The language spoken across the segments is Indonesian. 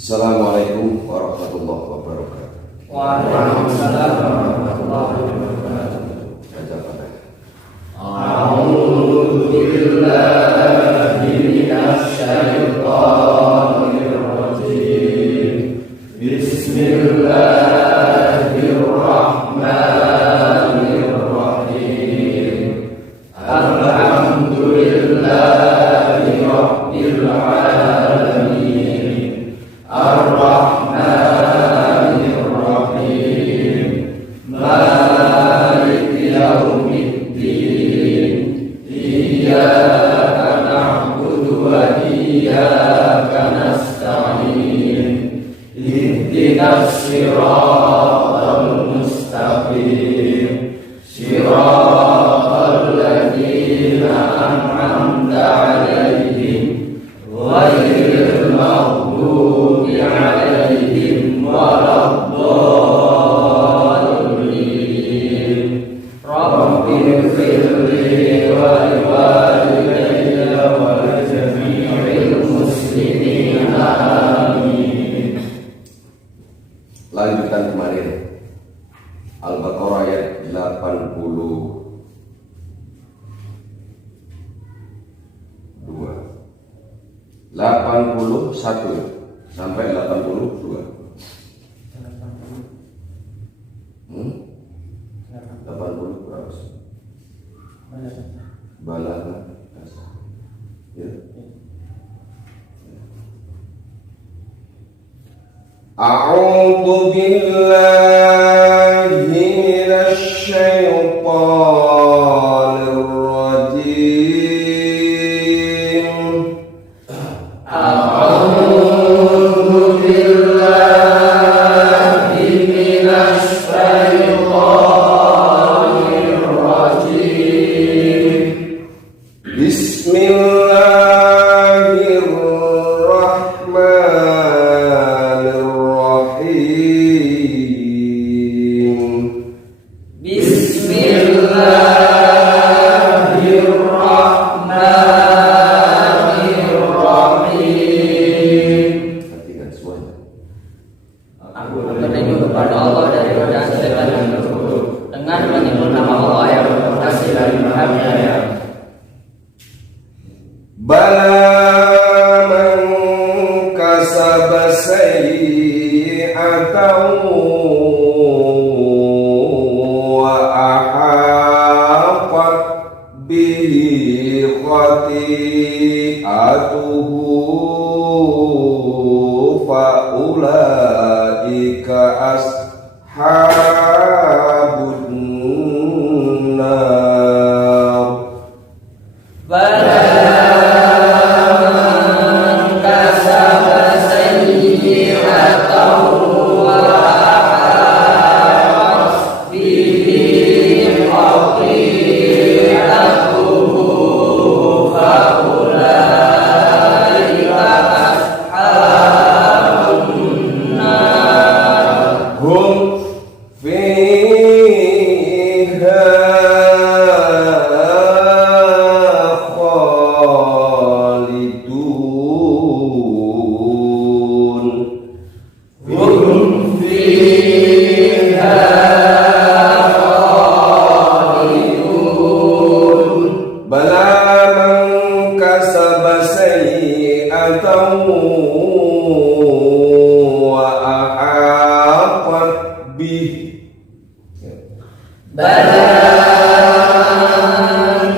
Assalamualaikum warahmatullahi wabarakatuh. Waalaikumsalam warahmatullahi wabarakatuh. Baca pada. A'udzu billahi minasy syaithanir rajim. Bismillahirrahmanirrahim. Alhamdulillahi rabbil alamin. Ar-Rahmanir Rahim. Maliki yaumiddin. Iyyaka na'budu wa iyyaka nasta'in. Ihdinas siratal mustaqim. Siratal ladzina an'amta 'alaihim ghairil maghdubi 'alaihim waladdallin. Rabbighfirli wa liwalidayya wa lijami'il muslimin. Amin. Lanjutan kemarin Al-Baqarah ayat 81 sampai 82. 80 berapa sih? Balaghah. Ya. A'udzu billahi minasy syaithanir rajim. A'udzu billahi minasy syaithanir rajim. Bismillahirrahmanirrahim. Perhatikan semuanya. Aku berlindung kepada Allah dari godaan setan yang terkutuk dengan menyebut nama Allah yang berkasih dari Maha Penyayang. Bala man kasaba sayyi'atan wa ahaqat bihi khati'atuhu fa ulaika ashabun nar. Hum fiha khalidun. Hum fiha khalidun. Bala man kasaba sayyi'atan wa ahaqat bihi. Bala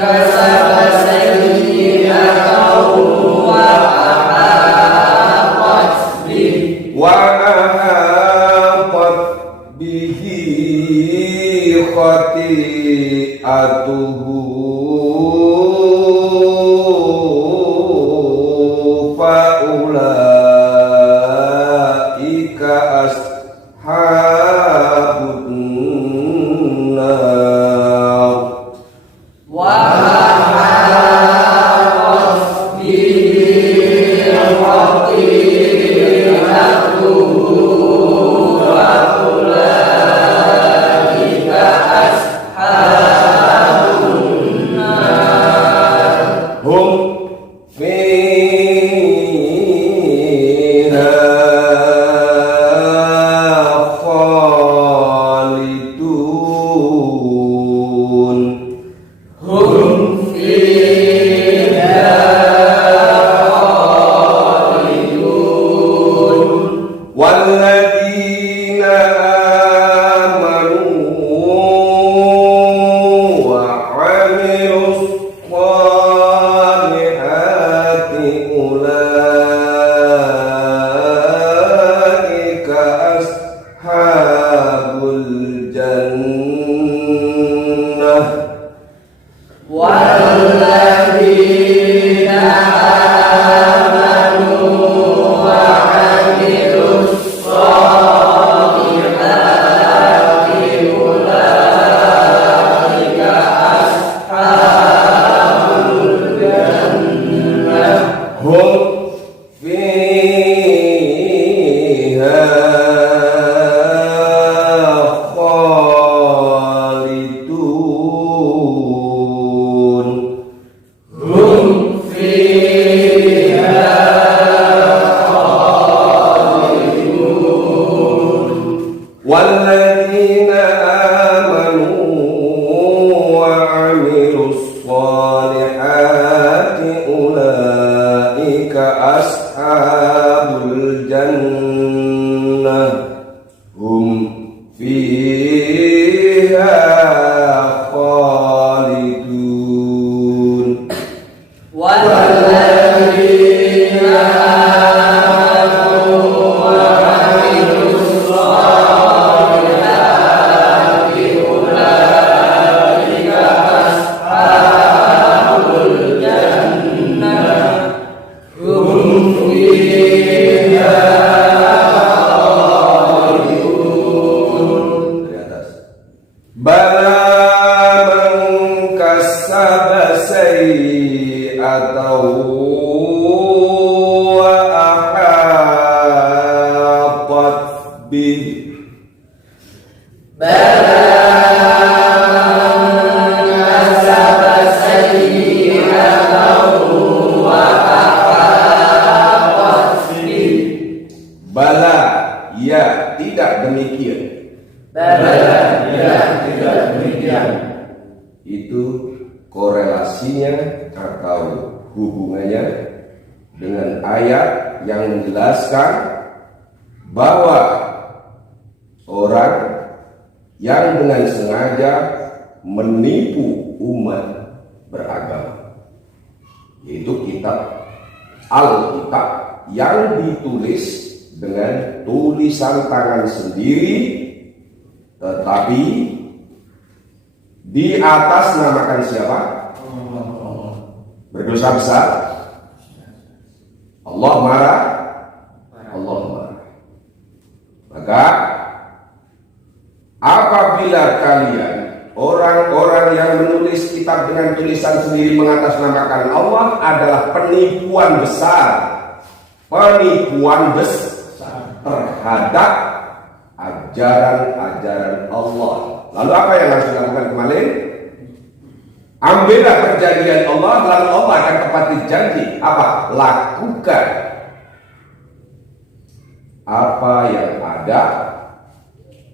kasaba sayyi'atan wa ahaqat bihi. Wa ahaqat bihi khati'atuhu fa ulaika ashabun nar. Wa ahaqat bihi khati'atuhu fa ulaika ashabun walladzina amanu wa 'amilus shalihati ulaika ashabul jannah. Walladzina amanu wa 'amilus shalihati ulaika ashabul jannah Hum fiha khalidun. hum fiha Walladzina amanu wa 'amilus shalihati ulaika ashabul jannah hum fiha khalidun. walladzina amanu wa 'amilus shalihati ulaika ashabul jannah hum fiha khalidun. Di atas. Bala man kasaba sayyi'atan wa ahatat bih. Bala, ya tidak demikian. Itu korelasinya atau hubungannya dengan ayat yang menjelaskan bahwa orang yang dengan sengaja menipu umat beragama, yaitu kitab Alkitab yang ditulis dengan tulisan tangan sendiri, tetapi di atas namakan siapa? Berdosa besar. Allah marah. Allah marah. Maka apabila kalian orang-orang yang menulis kitab dengan tulisan sendiri mengatasnamakan Allah adalah penipuan besar. Penipuan besar terhadap ajaran-ajaran Allah. Lalu apa yang harus dilakukan kemarin? Ambillah perjanjian Allah, lalu Allah akan tepati janji. Apa? Lakukan apa yang ada,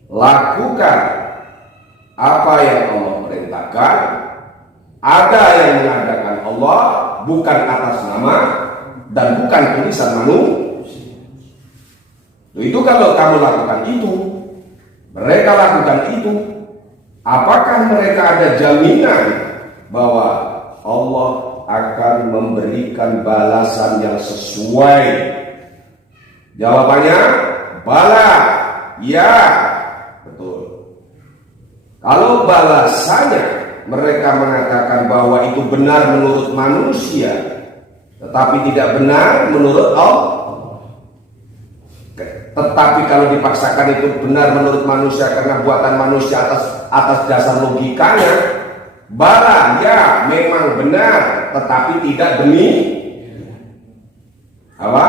lakukan apa yang Allah perintahkan. Ada yang mengadakan Allah bukan atas nama dan bukan tulisan manusia. Itu kalau kamu lakukan itu, mereka lakukan itu, apakah mereka ada jaminan bahwa Allah akan memberikan balasan yang sesuai? Jawabannya bala, ya, betul. Kalau balasannya mereka mengatakan bahwa itu benar menurut manusia, tetapi tidak benar menurut Allah. Tetapi kalau dipaksakan itu benar menurut manusia karena buatan manusia atas dasar logikanya, bala, ya, memang benar, tetapi tidak demi apa?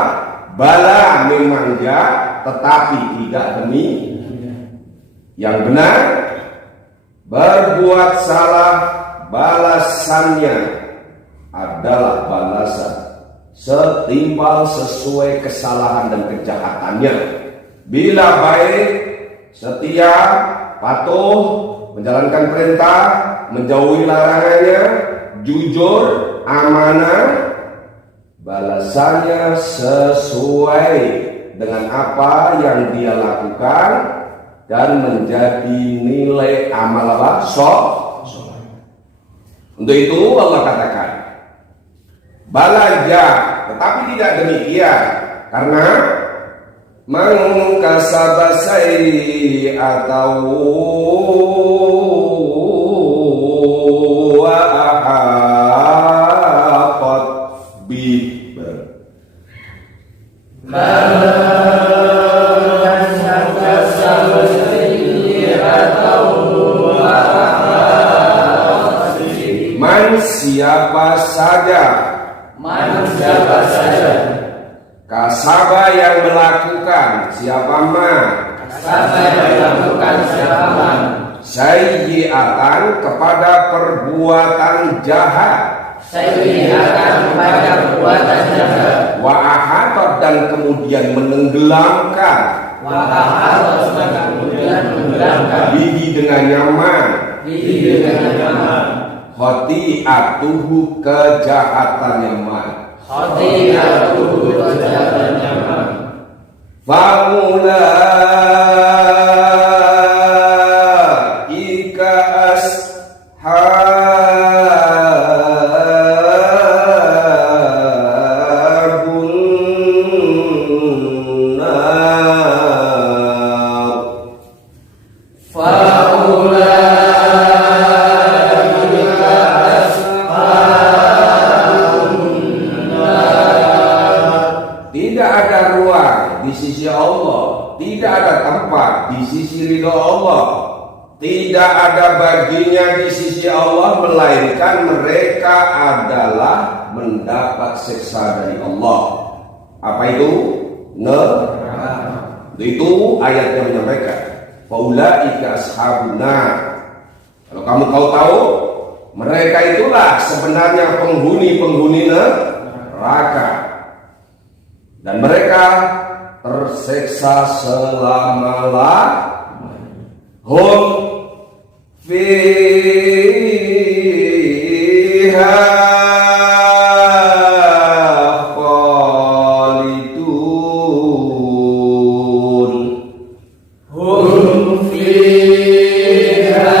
Bala memang ya, tetapi tidak demi yang benar. Berbuat salah, balasannya adalah balasan setimpal sesuai kesalahan dan kejahatannya. Bila baik, setia, patuh, menjalankan perintah, menjauhi larangannya, jujur, amanah, balasannya sesuai dengan apa yang dia lakukan dan menjadi nilai amal apa? Untuk itu Allah katakan, bala ya, tetapi tidak demikian, karena mengkasaba sayyi'atan wa ahatat bi siapa saja kasaba yang melakukan siapa sayyi'atan kepada perbuatan jahat wa ahatat dan kemudian menenggelamkan bihi dengan nyaman khati'atuhu kejahatannya man faulaika ashabun di sisi Allah, tidak ada tempat di sisi ridho Allah, tidak ada baginya di sisi Allah, melainkan mereka adalah mendapat siksa dari Allah. Apa itu? Itu ayatnya menyampaikan faulaika ashabuna. Kalau kamu tahu, mereka itulah sebenarnya penghuni neraka, dan mereka tersiksa selama-lamanya. Hum fiha khalidun. Hum fiha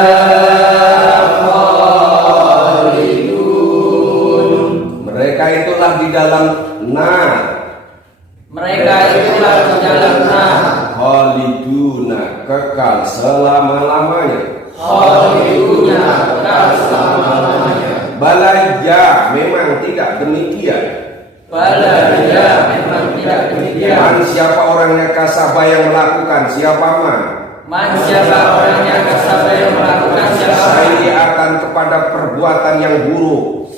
khalidun. Mereka itulah di dalam khaliduna kekal selama-lamanya. Balaya memang tidak demikian. Man siapa orangnya kasaba yang melakukan siapa sayyi'atan kepada perbuatan yang buruk.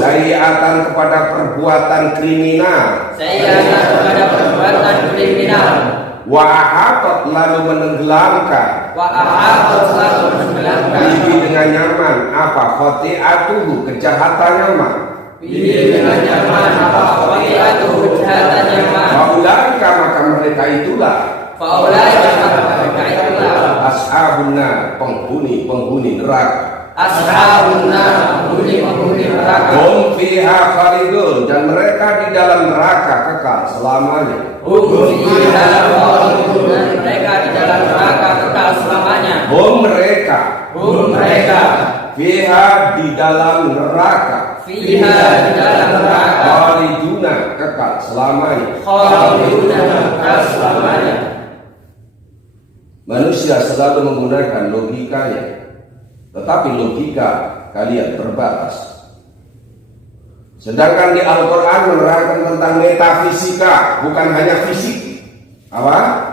Sayyi'atan kepada perbuatan kriminal. Wa ahatat lalu menenggelamkan. Bihi dengan nyaman apa? Khati'atuhu kejahatannya Faulaika maka mereka itulah ashabuna penghuni neraka. Hum fiha khalidun dan mereka di dalam neraka kekal selamanya. Hum mereka fiha di dalam neraka. Khaliduna kekal selamanya. Manusia selalu menggunakan logikanya, tetapi logika kalian terbatas. Sedangkan di Al-Quran menerangkan tentang metafisika, bukan hanya fisik. Apa?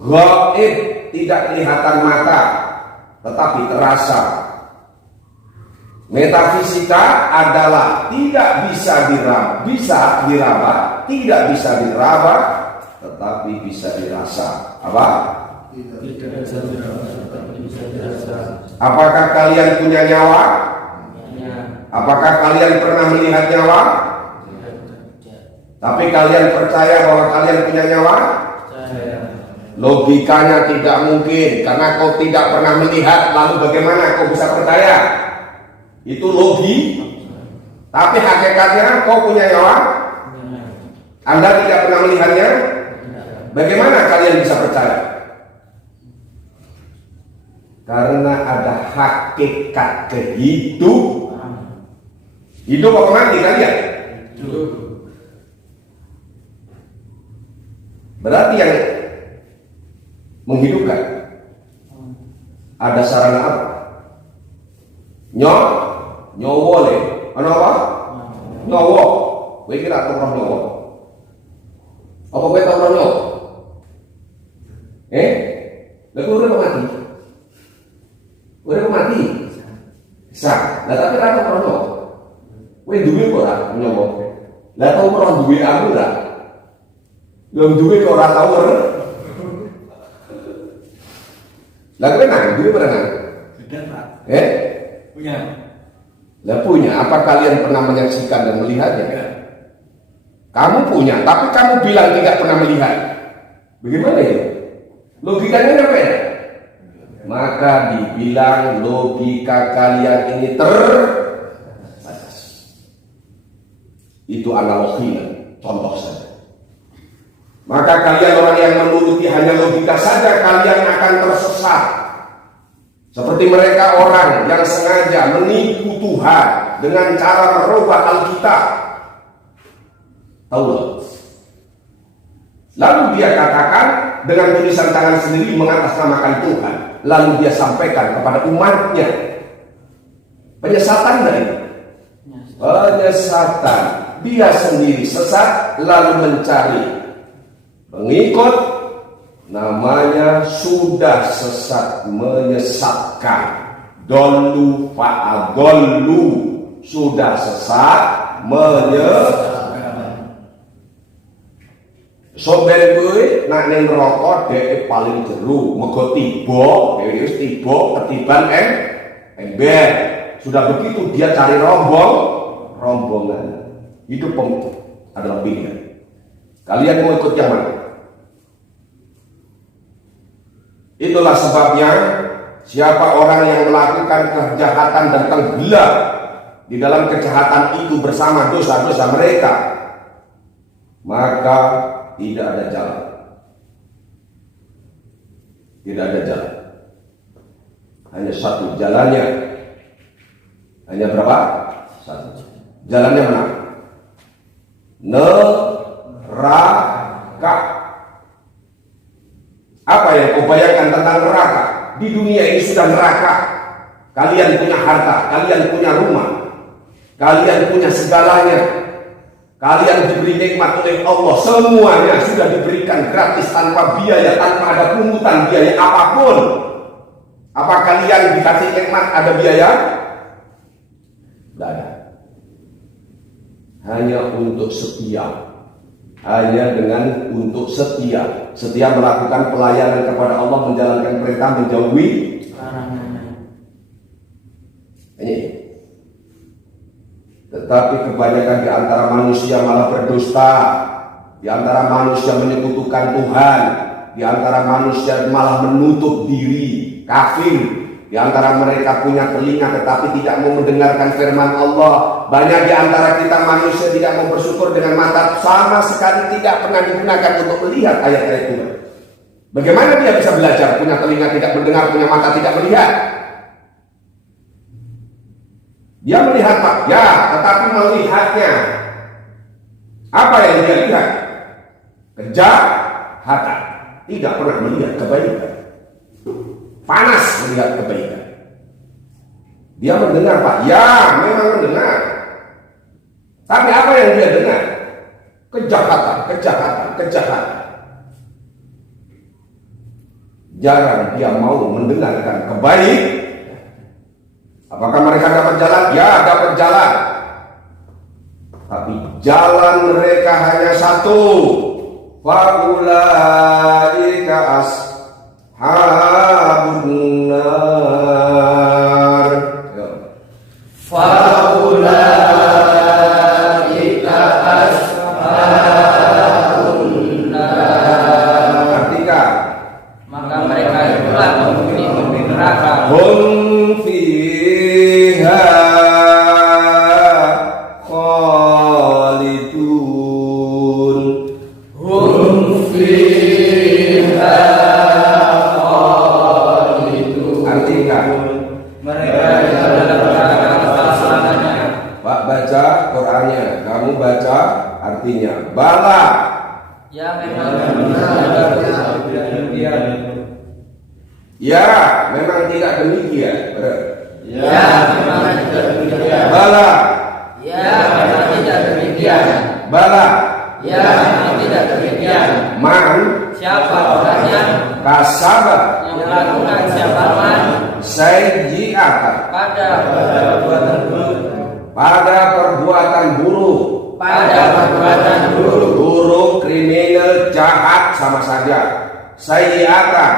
Gaib, tidak kelihatan mata, tetapi terasa. Metafisika adalah tidak bisa diraba, tidak bisa diraba, tetapi bisa dirasa. Apa? Apakah kalian punya nyawa? Apakah kalian pernah melihat nyawa? Tapi kalian percaya bahwa kalian punya nyawa? Logikanya tidak mungkin, karena kau tidak pernah melihat, lalu bagaimana kau bisa percaya? Itu logi. Tapi hakikatnya kau punya nyawa? Anda tidak pernah melihatnya? Bagaimana kalian bisa percaya? Karena ada hakikat kehidupan. Hidup apa mati kalian? Berarti yang menghidupkan ada sarana apa? Nyawa le. Ano apa? Nyawa. Kowe kira tau nyawa? Apa kowe tau nyawa? Lah kowe udah mati. Udah mati. Bisa. Lah tapi ra tau nyawa. Kowe duwe kok ora nyawa. Lah tau ora duwe aku ora? Lah duwe kok ora tau ora? Lah kowe nang duwe ora nang? Sudah, Pak. Punya. Lah punya, apa kalian pernah menyaksikan dan melihatnya? Kamu punya, tapi kamu bilang tidak pernah melihat. Bagaimana itu? Logikanya apa ya? Maka dibilang logika kalian ini terbatas. Itu analoginya, contoh saja. Maka kalian orang yang menuruti hanya logika saja, kalian akan tersesat. Seperti mereka orang yang sengaja menipu Tuhan dengan cara merubah Alkitab. Tahu tak? Lalu dia katakan dengan tulisan tangan sendiri mengatasnamakan Tuhan. Lalu dia sampaikan kepada umatnya. Penyesatan dari penyesatan. Dia sendiri sesat lalu mencari pengikut. Namanya sudah sesat, menyesatkan. Dolu fa'adollu. Sudah sesat, menyesatkan. Soben gue nak neng rokok dek paling jeru. Mego tiba, wis tiba ketiban ember. Sudah begitu dia cari rombongan. Hidup adalah pilihan. Kalian mau ikut yang mana? Itulah sebabnya siapa orang yang melakukan kejahatan dan tenggelam di dalam kejahatan itu bersama dosa-dosa mereka, maka tidak ada jalan. Tidak ada jalan. Hanya satu jalannya. Hanya berapa? Satu. Jalannya mana? Neraka. Apa yang kau bayangkan tentang neraka? Di dunia ini sudah neraka. Kalian punya harta, kalian punya rumah, kalian punya segalanya. Kalian diberi nikmat oleh Allah. Semuanya sudah diberikan gratis tanpa biaya, tanpa ada pungutan biaya apapun. Apa kalian dikasih nikmat ada biaya? Tidak ada. Hanya untuk setia. Hanya dengan untuk setia melakukan pelayanan kepada Allah, menjalankan perintah, menjauhi larangan. Tetapi kebanyakan di antara manusia malah berdusta, di antara manusia menyekutukan Tuhan, di antara manusia malah menutup diri, kafir. Di antara mereka punya telinga tetapi tidak mau mendengarkan firman Allah. Banyak di antara kita manusia tidak mau bersyukur dengan mata, sama sekali tidak pernah digunakan untuk melihat ayat-ayat Tuhan. Bagaimana dia bisa belajar? Punya telinga tidak mendengar, punya mata tidak melihat. Dia melihat Pak, ya, tetapi melihatnya apa yang dia lihat? Kejahatan. Tidak pernah melihat kebaikan. Panas melihat kebaikan. Dia mendengar Pak, ya memang mendengar. Tapi apa yang dia dengar? Kejahatan. Jarang dia mau mendengarkan kebaikan. Apakah mereka dapat jalan? Ya, dapat jalan. Tapi jalan mereka hanya satu. Faulaika ashabun nar. Faulaika ashabun nar. Artinya, maka mereka itulah penghuni neraka. hum fiha Pak baca Qurannya, kamu baca artinya. Bala. Ya memang tidak demikian. Ya memang tidak demikian. Ya memang tidak demikian. Bala. Ya memang tidak demikian. Bala. Ya memang tidak demikian. Man. Siapa orangnya Kasaba. yang melakukan siapaman Sayyi'atan. pada perbuatan buruk. Pada perbuatan buruk. Pada perbuatan buruk. Buruk, kriminal, jahat sama saja. Sayyi'atan.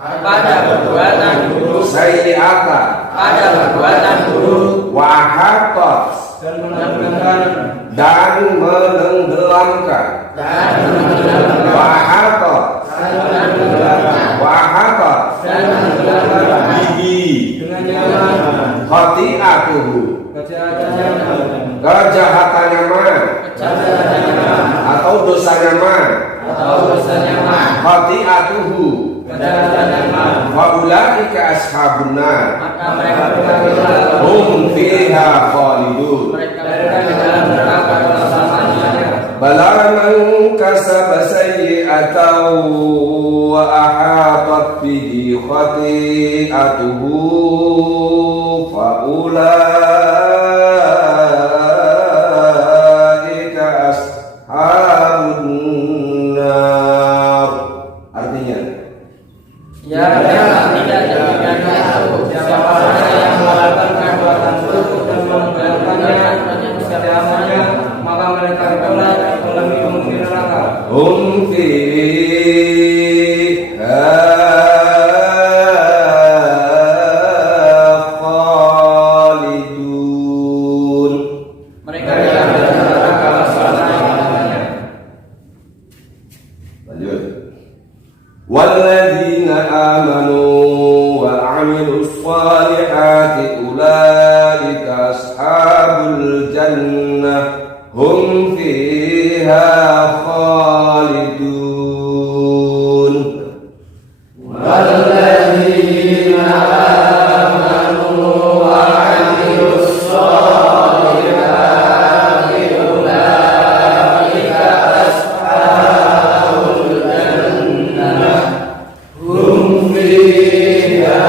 Pada perbuatan buruk. Sayyi'atan. Pada perbuatan buruk. Wahatot. Dan menenggelamkan. Dan menenggelamkan. Dan menenggelamkan. Wahatot. Dan menenggelamkan. Wahatot. Dan menenggelamkan. Bihi. Dengan jalan Khati'atuhu. Kejahatannya man. Atau dosanya man. Khati'atuhu. Wa ulaika ashabun nar. Maka mereka berkata, Hum fiha khalidun. mereka di dalam neraka selama-lamanya. Bala man kasaba sayyi'atan wa ahatat bihi khati'atuhu fa ulaika ashabun nar. Artinya Ya memang tidak demikian itu. Siapa saja yang melakukan perbuatan buruk dan meninggalkannya selamanya, maka mereka itulah yang telah dihukum di neraka. hum fiha khalidun. Mereka di dalam neraka selama-lamanya. Lanjut. Walladzina amanu wa 'amilus shalihati ulaika ashabul jannah hum fiha khalidun. Walladzina amanu wa 'amilus shalihati ulaika ashabul jannah hum fiha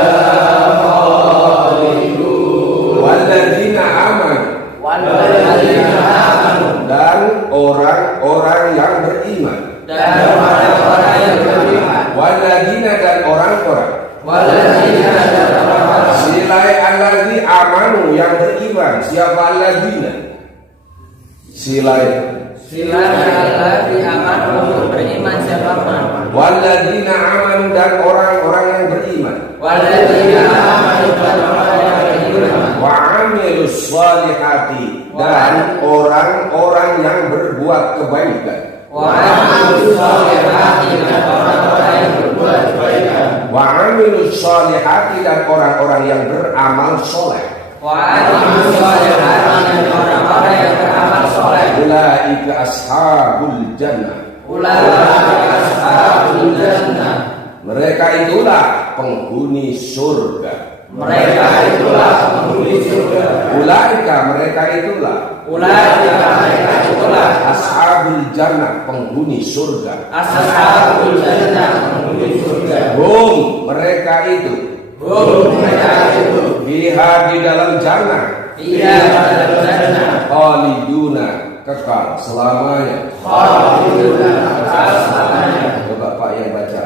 khalidun. Walladzina amanu. Walladzina amanu Dan orang-orang yang beriman. dan orang-orang yang beriman. Walladzina dan orang-orang. Walladzina dan orang-orang. Silai alladzi amanu yang beriman. Siapa alladzina? Silai. Silanya Allah di aman untuk beriman siapapun. Walladzina amanu dan orang-orang yang beriman. Walladzina amanu dan orang yang beriman. Wa 'amilus shalihati dan orang-orang yang berbuat kebaikan. Wa amilus sholihati dan orang-orang yang berbuat kebaikan. Wa 'amilus shalihati dan orang-orang yang beramal soleh. Wa amilus sholihati dan orang-orang yang beramal soleh. Ulaika ashabul jannah. Ulaika ashabul jannah. Mereka itulah penghuni surga. Mereka itulah penghuni surga. Ulaika mereka itulah. Ulaika mereka itulah Ashabul jannah penghuni surga. ashabul jannah penghuni surga. Hum mereka itu. Hum mereka itu Biha di dalam jannah. iya pada jannah. Khaliduna kekal selamanya. Khaliduna kekal selamanya. Coba Pak yang baca.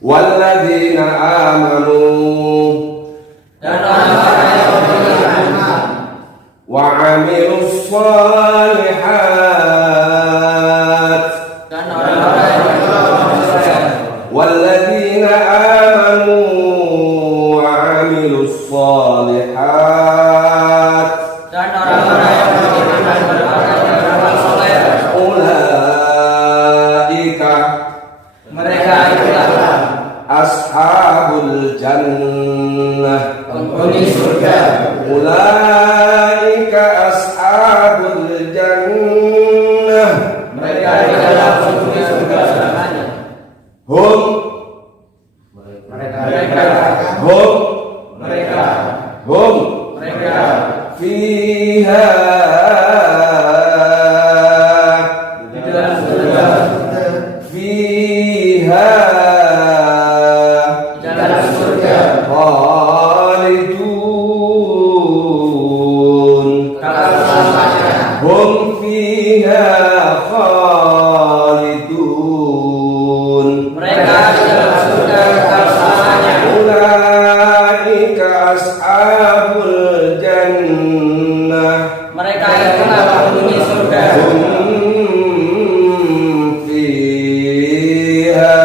Walladzina amanu Dan orang-orang yang beriman wa 'amilus shalihat. dan orang-orang yang beramal soleh. Walladzina amanu wa 'amilus shalihat. Dan orang-orang yang beriman dan orang-orang yang beramal soleh. Ulaika Mereka itulah ashabul jannah. penghuni surga. Ulaika ashabul jannah fiha di dalam surga, fiha di dalam surga, khalidun kekal selamanya. hum fiha khalidun Mereka di dalam surga kekal selamanya. ulaika ashabul jannah Mereka yang telah menghuni surga, hum fiha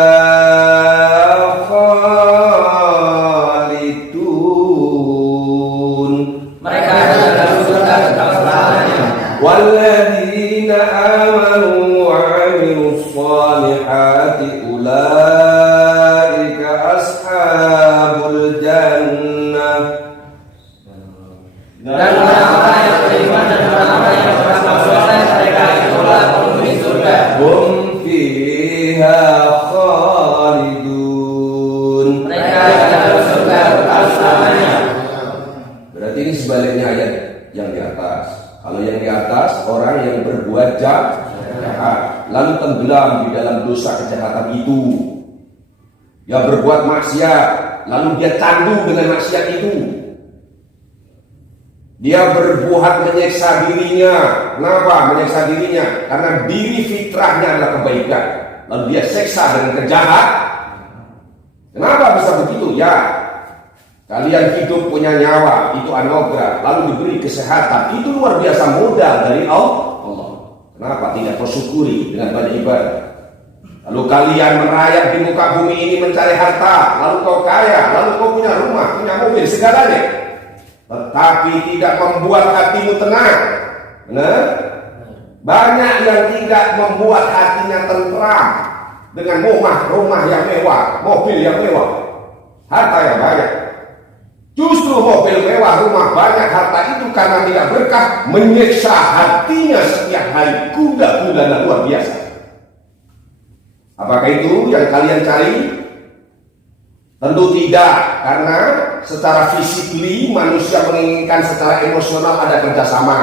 khalidun mereka di dalam surga kekal selamanya. walladzina amanu wa 'amilus shalihati ulaika ashabul jannah Dan orang-orang yang beriman dan orang-orang yang beramal soleh, mereka itulah penghuni surga. hum fiha khalidun. Mereka di dalam surga kekal selamanya. Berarti ini sebaliknya ayat yang di atas. Kalau yang di atas orang yang berbuat jahat lalu tenggelam di dalam dosa kejahatan itu. Dia berbuat maksiat lalu dia candu dengan maksiat itu. Dia berbuat menyiksa dirinya. Kenapa menyiksa dirinya? Karena diri fitrahnya adalah kebaikan. Lalu dia seksa dengan kejahat. Kenapa bisa begitu? Ya, kalian hidup punya nyawa, itu anugerah. Lalu diberi kesehatan, itu luar biasa modal dari Allah. Kenapa tidak kau syukuri dengan banyak ibadah? Lalu kalian merayap di muka bumi ini mencari harta. Lalu kau kaya, lalu kau punya rumah, punya mobil, segalanya. Tetapi tidak membuat hatimu tenang. Benar? Banyak yang tidak membuat hatinya tentram dengan rumah yang mewah, mobil yang mewah, harta yang banyak. Justru mobil mewah, rumah banyak, harta itu karena tidak berkah, menyiksa hatinya setiap hari, gundah-gulana luar biasa. Apakah itu yang kalian cari? Tentu tidak, karena secara fisikly manusia menginginkan secara emosional ada kerjasama.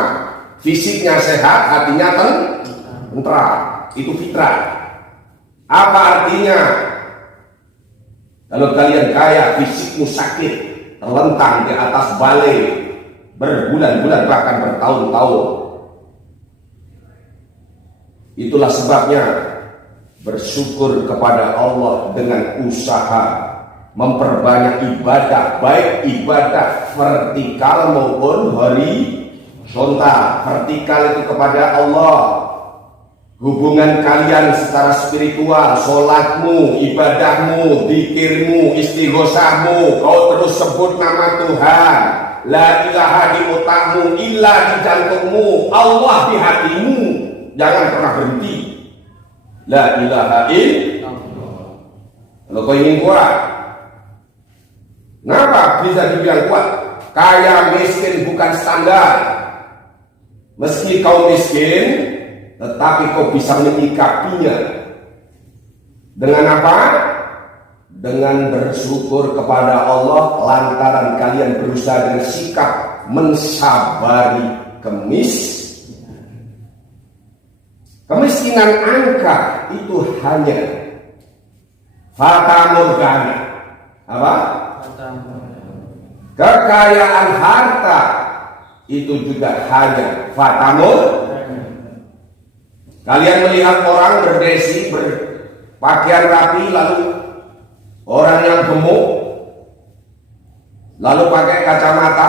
Fisiknya sehat, hatinya tentram. Itu fitrah. Apa artinya? Kalau kalian kaya, fisikmu sakit, terlentang di atas balai berbulan-bulan bahkan bertahun-tahun. Itulah sebabnya bersyukur kepada Allah dengan usaha memperbanyak ibadah, baik ibadah vertikal maupun horizontal. Vertikal itu kepada Allah, hubungan kalian secara spiritual, sholatmu, ibadahmu, zikirmu, istighosahmu, kau terus sebut nama Tuhan. La ilaha di otakmu, illa di jantungmu, Allah di hatimu. Jangan pernah berhenti. La ilaha illallah. Kalau kau ingin kuat, kenapa bisa dibilang kuat? Kaya miskin bukan standar. Meski kau miskin, tetapi kau bisa menyikapinya. Dengan apa? Dengan bersyukur kepada Allah lantaran kalian berusaha dengan sikap mensabari kemiskinan angka itu hanya fata morgana. Apa? Kekayaan harta itu juga hanya fata morgana. Kalian melihat orang berdesi, berpakaian rapi, lalu orang yang gemuk, lalu pakai kacamata,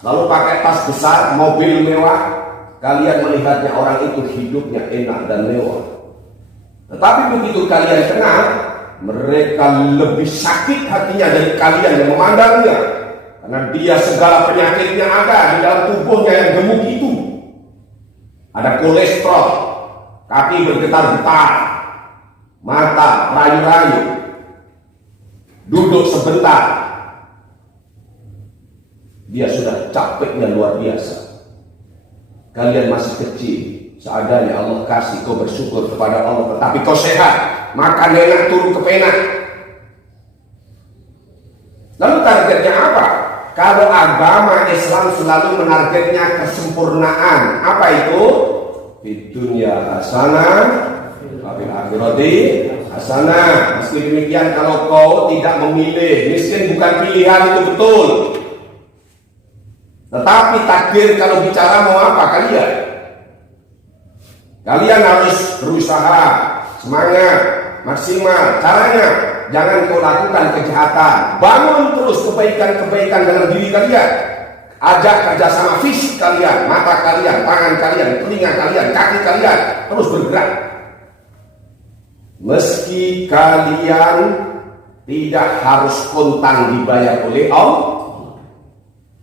lalu pakai tas besar, mobil mewah. Kalian melihatnya orang itu hidupnya enak dan mewah. Tetapi begitu kalian kenal, mereka lebih sakit hatinya dari kalian yang memandangnya. Karena dia segala penyakitnya ada di dalam tubuhnya yang gemuk itu. Ada kolesterol, kaki bergetar-getar, mata rayu-rayu, duduk sebentar, dia sudah capeknya luar biasa. Kalian masih kecil, seadanya Allah kasih, kau bersyukur kepada Allah, tetapi kau sehat, makan enak, turun ke pena. Lalu targetnya apa? Kalau agama Islam selalu menargetnya kesempurnaan. Apa itu? Di dunia hasanah, fil akhirati hasanah. Meski demikian, kalau kau tidak memilih, miskin bukan pilihan, itu betul. Tetapi takdir kalau bicara mau apa kalian? Kalian harus berusaha, semangat, maksimal. Caranya, jangan kau lakukan kejahatan. Bangun terus kebaikan-kebaikan dalam diri kalian. Ajak kerjasama fisik kalian, mata kalian, tangan kalian, telinga kalian, kaki kalian. Terus bergerak. Meski kalian tidak harus kontan dibayar oleh Allah.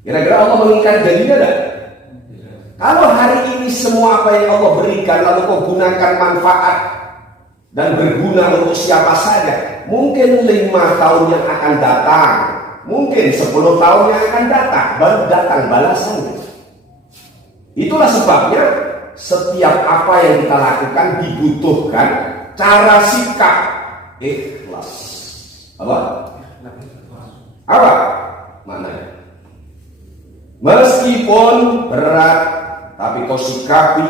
Kira-kira Allah mengikat janjinya tidak? Kalau hari ini semua apa yang Allah berikan lalu kau gunakan manfaat dan berguna untuk siapa saja, mungkin 5 tahun yang akan datang, mungkin 10 tahun yang akan datang, baru datang balasannya. Itulah sebabnya setiap apa yang kita lakukan dibutuhkan cara sikap ikhlas. Apa? Apa maknanya? Meskipun berat, tapi kau sikapi,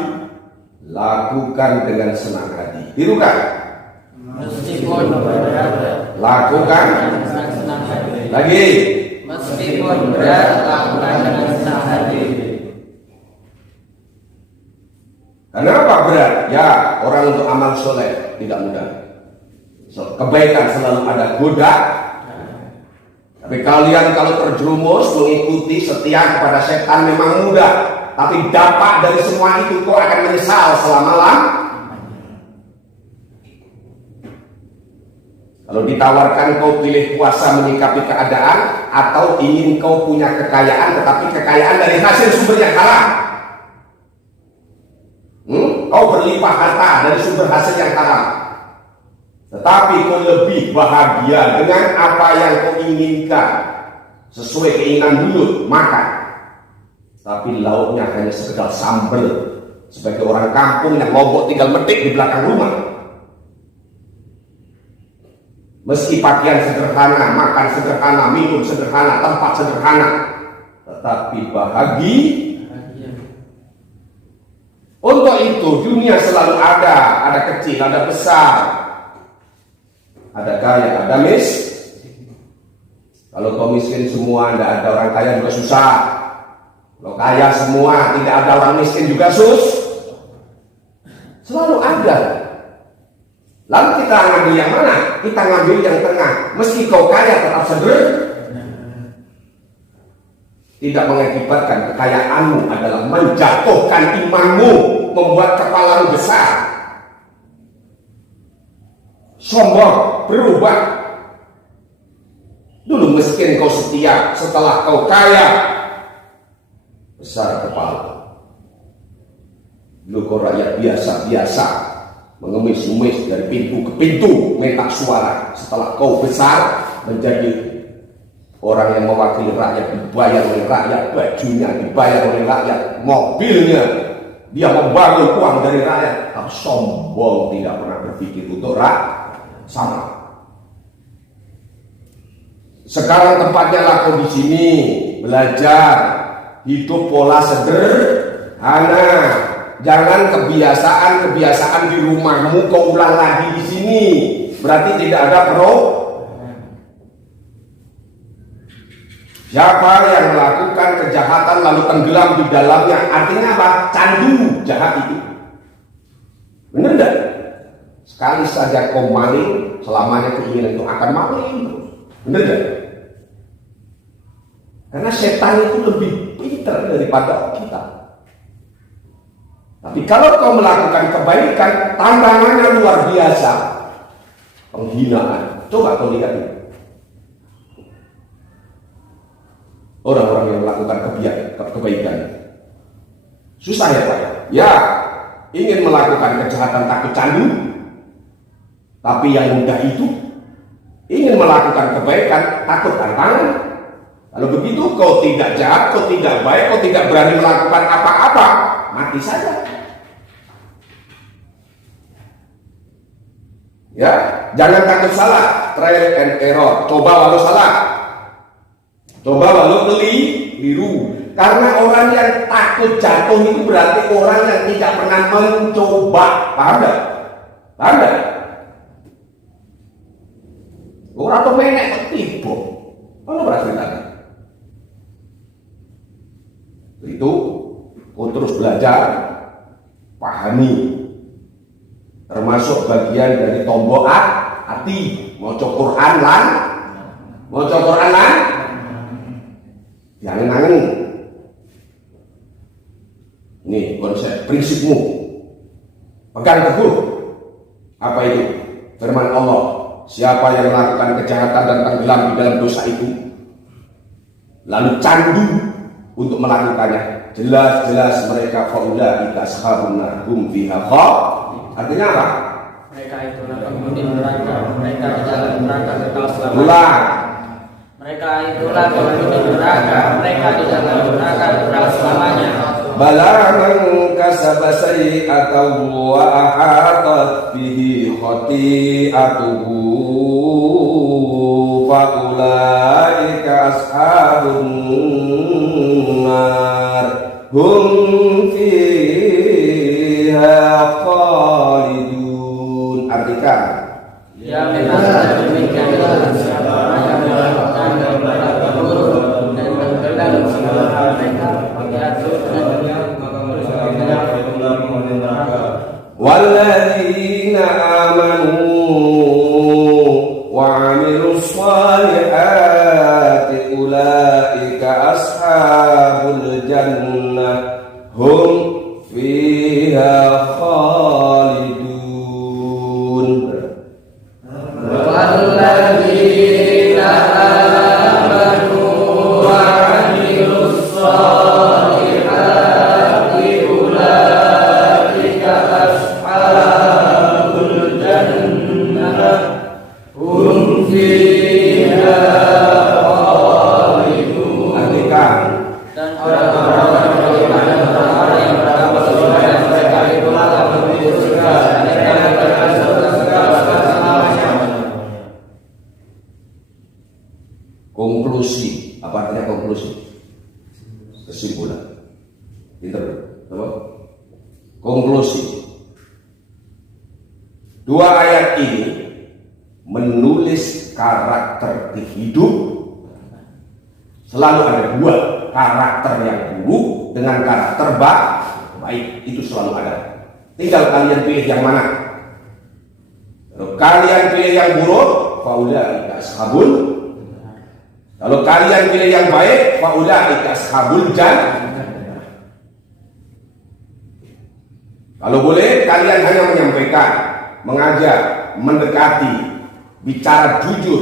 lakukan dengan senang hati. Tirukan. Meskipun berat, Lakukan. dengan senang hati. Lagi. Meskipun berat, lakukan dengan senang hati. Kenapa berat? Ya, orang untuk amal soleh tidak mudah. Kebaikan selalu ada goda. Tapi kalian kalau terjerumus mengikuti setia kepada setan memang mudah. Tapi dampak dari semua itu kau akan menyesal selama-lamanya. Kalau ditawarkan kau pilih puasa menyikapi keadaan atau ingin kau punya kekayaan tetapi kekayaan dari hasil sumber yang haram. Kau berlimpah harta dari sumber hasil yang haram. Tetapi kau lebih bahagia dengan apa yang kau inginkan sesuai keinginan mulut, makan. Tapi lauknya hanya sekedar sambal. Sebagai orang kampung yang lombok tinggal metik di belakang rumah. Meski pakaian sederhana, makan sederhana, minum sederhana, tempat sederhana, tetapi bahagia. Untuk itu dunia selalu ada kecil, ada besar, ada kaya, ada miskin. Kalau kau miskin semua, tidak ada orang kaya juga susah. Kalau kaya semua, tidak ada orang miskin juga selalu ada. Lalu kita ngambil yang mana? Kita ngambil yang tengah. Meski kau kaya tetap sederhana. Tidak mengakibatkan kekayaanmu adalah menjatuhkan imanmu, membuat kepalamu besar, sombong, berubah. Dulu miskin kau setia, setelah kau kaya besar kepala. Dulu kau rakyat biasa-biasa, mengemis-ngemis dari pintu ke pintu, minta suara. Setelah kau besar menjadi orang yang mewakili rakyat, dibayar oleh rakyat, bajunya dibayar oleh rakyat, mobilnya dia membangun uang dari rakyat. Tapi sombong, tidak pernah berpikir untuk rakyat. Sama. Sekarang tempatnya laku di sini, belajar, hidup pola sederhana. Jangan kebiasaan di rumahmu kau ulang lagi di sini. Berarti tidak ada Siapa yang melakukan kejahatan lalu tenggelam di dalamnya, artinya apa? Candu jahat itu. Benar enggak? Sekali saja kau maling, selamanya keinginan itu akan maling. Benar enggak? Karena setan itu lebih pintar daripada kita. Tapi kalau kau melakukan kebaikan, tantangannya luar biasa. Penghinaan. Coba kau lihat ini. Orang-orang yang melakukan kebaikan. Susah ya Pak? Ya, ingin melakukan kejahatan takut candu. Tapi yang mudah itu ingin melakukan kebaikan takut tantangan. Kalau begitu kau tidak jahat, kau tidak baik, kau tidak berani melakukan apa-apa, mati saja. Ya, jangan takut salah, trial and error. Coba lalu salah. Coba walau keliru. Karena orang yang takut jatuh itu berarti orang yang tidak pernah mencoba. Paham gak? Paham gak? Orang tuh menek ketipu. Kalau berarti tadi itu kau terus belajar, pahami. Termasuk bagian dari tombol hati. Mau Quran lan, jangan nangis. Ini konsep prinsipmu. Pegang teguh. Apa itu? Firman Allah. Siapa yang melakukan kejahatan dan tenggelam di dalam dosa itu, lalu candu untuk melakukannya, jelas-jelas mereka faulaika ashabun nar hum fiha khalidun. Artinya apa? Mereka itulah penghuni neraka. Mereka di dalam neraka kekal selamanya. Ulang. Mereka itulah penghuni neraka. Mereka di dalam neraka kekal selamanya. Bala man kasaba sayyi'atan wa ahatat bihi khati'atuhu fa ulaika ashabun nar hum fiha khalidun. Artikan Ya memang demikian siapa yang melakukan perbuatan buruk dan tenggelam selama mereka diatur walladzina amanu wa 'amilus shalihati ulaika ashabul jannah hum fiha khalidun. walladzina amanu wa 'amilus shalihati ulaika ashabul jannah hum fiha khalidun. Artikan Dan orang-orang beriman dan orang-orang yang beramal soleh mereka itulah penghuni surga. Mereka akan surga selama-lamanya. konklusi. Apa artinya konklusi? Kesimpulan. Pinter, apa? Konklusi. Dua ayat ini menulis karakter hidup. Selalu ada dua, karakter yang buruk dengan karakter baik. Itu selalu ada. Tinggal kalian pilih yang mana. Kalau kalian pilih yang buruk, faulaika ashabul. Kalau kalian pilih yang baik, faulaika ashabul jannah. Kalau boleh, kalian hanya menyampaikan, mengajak, mendekati, bicara jujur,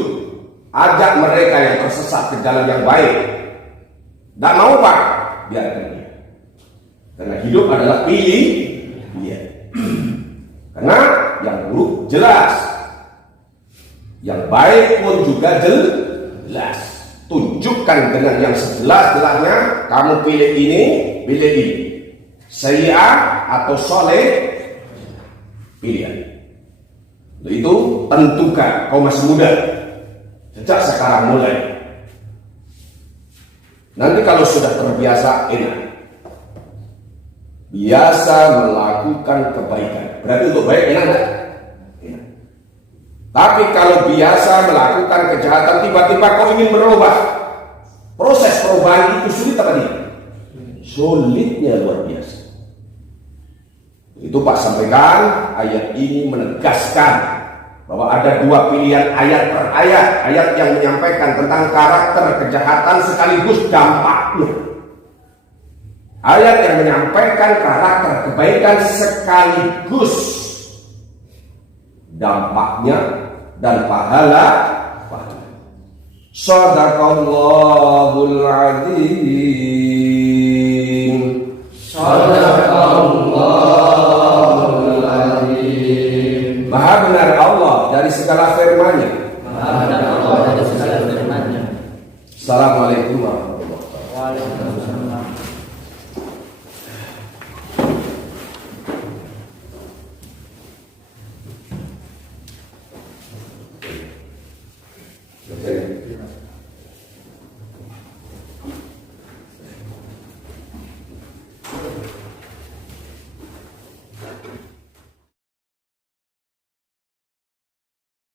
ajak mereka yang tersesat ke jalan yang baik. Tidak mau Pak, biarkan dia. Karena hidup adalah pilih dia. Karena yang buruk jelas, yang baik pun juga jelas. Tunjukkan dengan yang sejelas-jelasnya, kamu pilih ini, pilih ini. Sayyi'ah atau soleh, pilihan. Itu tentukan, kau masih muda. Sejak sekarang mulai. Nanti kalau sudah terbiasa, enak. Biasa melakukan kebaikan. Berarti untuk baik enak enggak? Enak. Tapi kalau biasa melakukan kejahatan, tiba-tiba kau ingin berubah. Proses perubahan itu sulit apa tidak? Sulitnya luar biasa. Itu Pak sampaikan, ayat ini menegaskan bahwa ada dua pilihan ayat per ayat. Ayat yang menyampaikan tentang karakter kejahatan sekaligus dampaknya. Ayat yang menyampaikan karakter kebaikan sekaligus dampaknya dan pahala. Shadaqallahul adzim. Shadaqallahul adzim. Maha benar Allah dari segala firman-Nya. Maha benar Allah dari segala firman-Nya. Assalamualaikum warahmatullahi wabarakatuh. Waalaikumsalam.